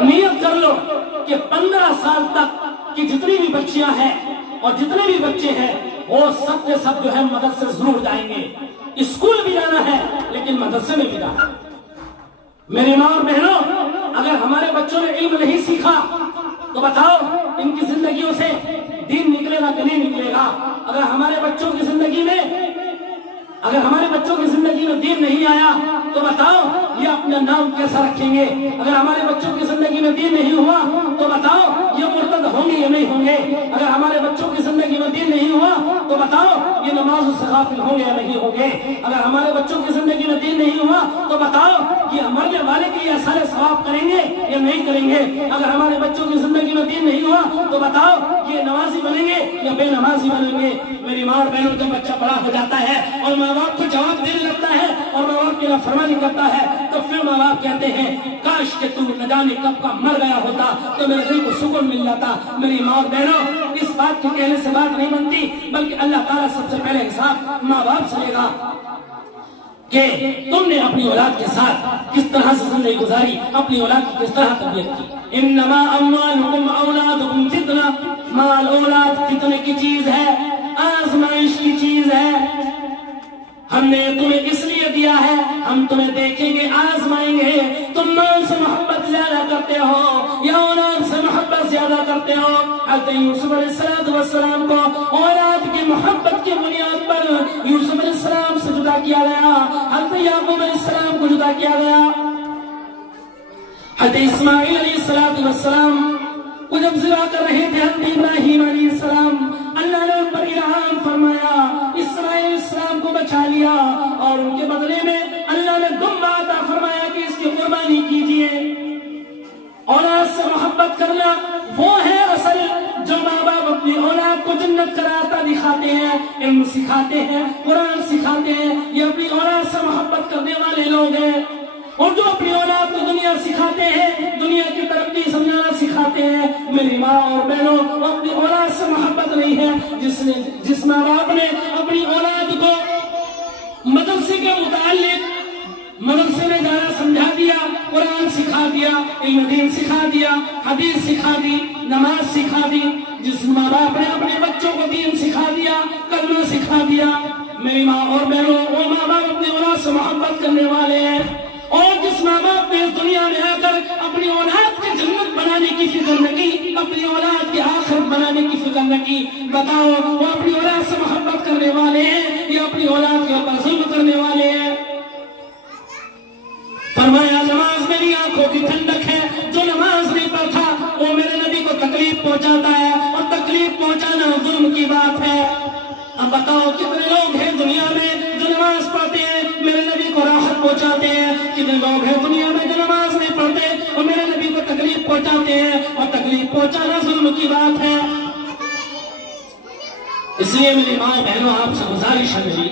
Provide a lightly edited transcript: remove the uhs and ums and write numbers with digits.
نیت کر لو کہ 15 سال تک کی جتنی بھی بچیاں ہیں اور جتنے بھی بچے ہیں وہ سب کے سب جو ہے مدرسے ضرور جائیں گے. اسکول بھی جانا ہے لیکن مدرسے میں بھی جانا ہے. میری ماں اور بہنوں، اگر ہمارے بچوں نے علم نہیں سیکھا تو بتاؤ ان کی زندگیوں سے دین نکلے گا کہ نہیں نکلے گا؟ اگر ہمارے بچوں کی زندگی میں دین نہیں آیا تو بتاؤ یہ اپنا نام کیسا رکھیں گے؟ اگر ہمارے بچوں کی زندگی میں دین نہیں ہوا تو بتاؤ یہ مرتد ہوں گے یا نہیں ہوں گے؟ اگر ہمارے بچوں کی زندگی میں دین نہیں ہوا تو بتاؤ یہ نماز سے غافل ہوں گے یا نہیں ہوں گے؟ اگر ہمارے بچوں کی زندگی میں دین نہیں ہوا تو بتاؤ یہ مرنے والے کے لیے سارے ثواب کریں گے یا نہیں کریں گے؟ اگر ہمارے بچوں کی زندگی میں دین نہیں ہوا تو بتاؤ یہ نمازی بنیں گے یا بے نمازی بنیں گے؟ میری ماں اور بہنوں، جب بچہ بڑا ہو جاتا ہے اور ماں باپ کو جواب دینے لگتا ہے اور ماں باپ کی نافرمانی کرتا ہے تو پھر ماں باپ کہتے ہیں کاش کہ تو نہ جانے کب کا مر گیا ہوتا تو میرے دل کو سکون مل جاتا. میری ماں اور بہنوں، اس بات کو کہنے سے بات نہیں بنتی، بلکہ اللہ تعالیٰ سب سے پہلے حساب ماں باپ سے لے گا کہ تم نے اپنی اولاد کے ساتھ کس طرح سے زندگی گزاری، اپنی اولاد کی کس طرح تربیت کی. انما اموالکم اولادکم فتنہ، مال اولاد فتنے کی چیز ہے، آزمائش کی چیز ہے. ہم نے تمہیں اس لیے دیا ہے، ہم تمہیں دیکھیں گے، آزمائیں گے. تم مال سے محبت زیادہ کرتے ہو یا اولاد سے محبت زیادہ کرتے ہو؟ حضرت یوسف علیہ السلام کو اولاد کی محبت کی بنیاد پر یوسف علیہ السلام سے جدا کیا گیا، حضرت یعقوب علیہ السلام کو جدا کیا گیا. حضرت اسماعیل علیہ السلام کو جب ذبح کر رہے تھے حضرت ابراہیم علیہ السلام، اللہ نے ان پر انعام فرمایا، اسماعیل علیہ السلام کو بچا لیا اور ان کے بدلے میں اللہ نے دم عطا فرمایا کہ اس کی قربانی کیجئے. اولاد سے محبت کرنا وہ ہے اصل جو ماں باپ اپنی اولاد کو جنت کا راستہ دکھاتے ہیں، علم سکھاتے ہیں، قرآن سکھاتے ہیں. یہ اپنی اولاد سے محبت کرنے والے لوگ ہیں. اور جو اپنی اولاد کو دنیا سکھاتے ہیں، دنیا کی ترقی سمجھانا سکھاتے ہیں، میری ماں اور بہنوں، اپنی اولاد سے محبت نہیں ہے. جس ماں باپ نے اپنی اولاد کو مدرسے کے متعلق مدرسے میں جانا سمجھا دیا، قرآن سکھا دیا، علم دین سکھا دیا، حدیث سکھا دی، نماز سکھا دی، جس ماں باپ نے اپنے بچوں کو دین سکھا دیا، کلمہ سکھا دیا، میری ماں اور بہنوں، وہ ماں باپ اپنی اولاد سے محبت کرنے والے ہیں. اور جس ماں باپ نے اس دنیا میں آ کر اپنی اولاد کی جنت بنانے کی فکر نہ کی، اپنی اولاد کی آخرت بنانے کی فکر نہ کی، بتاؤ وہ اپنی اولاد سے محبت کرنے والے ہیں یا اپنی اولاد کے اوپر ظلم کرنے والے ہیں؟ فرمایا نماز میری آنکھوں کی ٹھنڈک ہے، جو نماز نہیں پڑھتا وہ میرے نبی کو تکلیف پہنچاتا ہے، اور تکلیف پہنچانا ظلم کی بات ہے. اب بتاؤ کتنے لوگ ہیں دنیا میں جو نماز پڑھتے ہیں میرے نبی کو راحت پہنچاتے ہیں؟ کتنے لوگ ہیں دنیا میں جو نماز نہیں پڑھتے اور میرے نبی کو تکلیف پہنچاتے ہیں؟ اور تکلیف پہنچانا ظلم کی بات ہے. اس لیے میری ماں بہنوں، آپ سے گزارش ہے میری